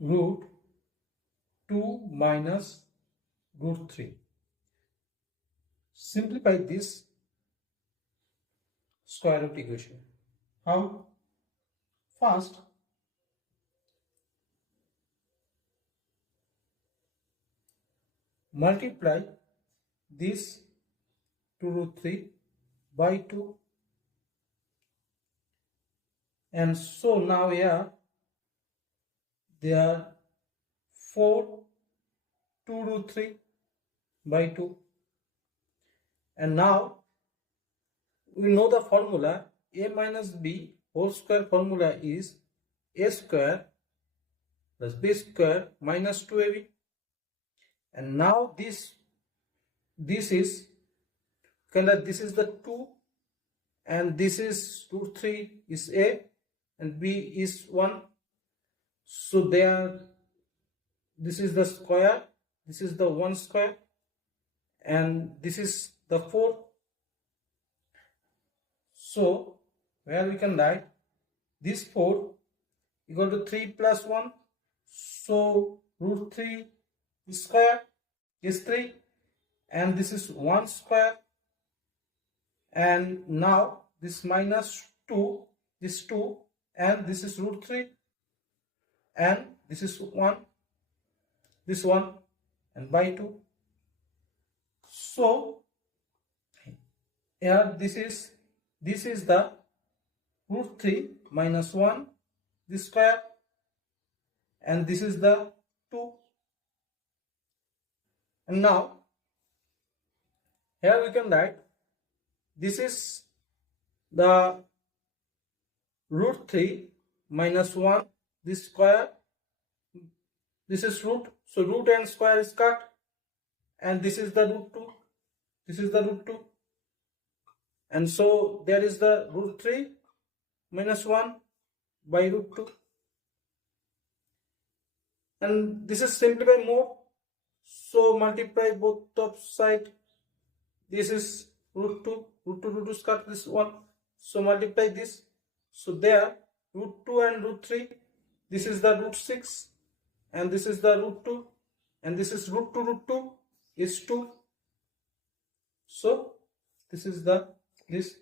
root 2 minus root 3. Simplify this square root equation. How? First, multiply this 2 root 3 by 2, and so now here there are 4 2 root 3 by 2, and now we know the formula a minus b whole square. Formula is a square plus b square minus 2ab, and now this is this is the 2, and this is root 3 is a and b is 1, so there this is the square, this is the 1 square, and this is the 4. So where we can write this 4 equal to 3 plus 1, so root 3 square is 3, and this is 1 square, and now this minus 2, this 2, and this is root 3, and this is 1, this 1, and by 2. So here this is the root 3 minus 1, this square, and this is the 2. And now here we can write this is the root 3 minus 1, this square, this is root, so root and square is cut, and this is the root 2, this is the root 2, and so there is the root 3 minus 1 by root 2, and this is simplify more, so multiply both top side. This is root 2, root 2 is cut, this 1, so multiply this, so there root 2 and root 3, this is the root 6, and this is the root 2, and this is root 2 is 2, so this is the this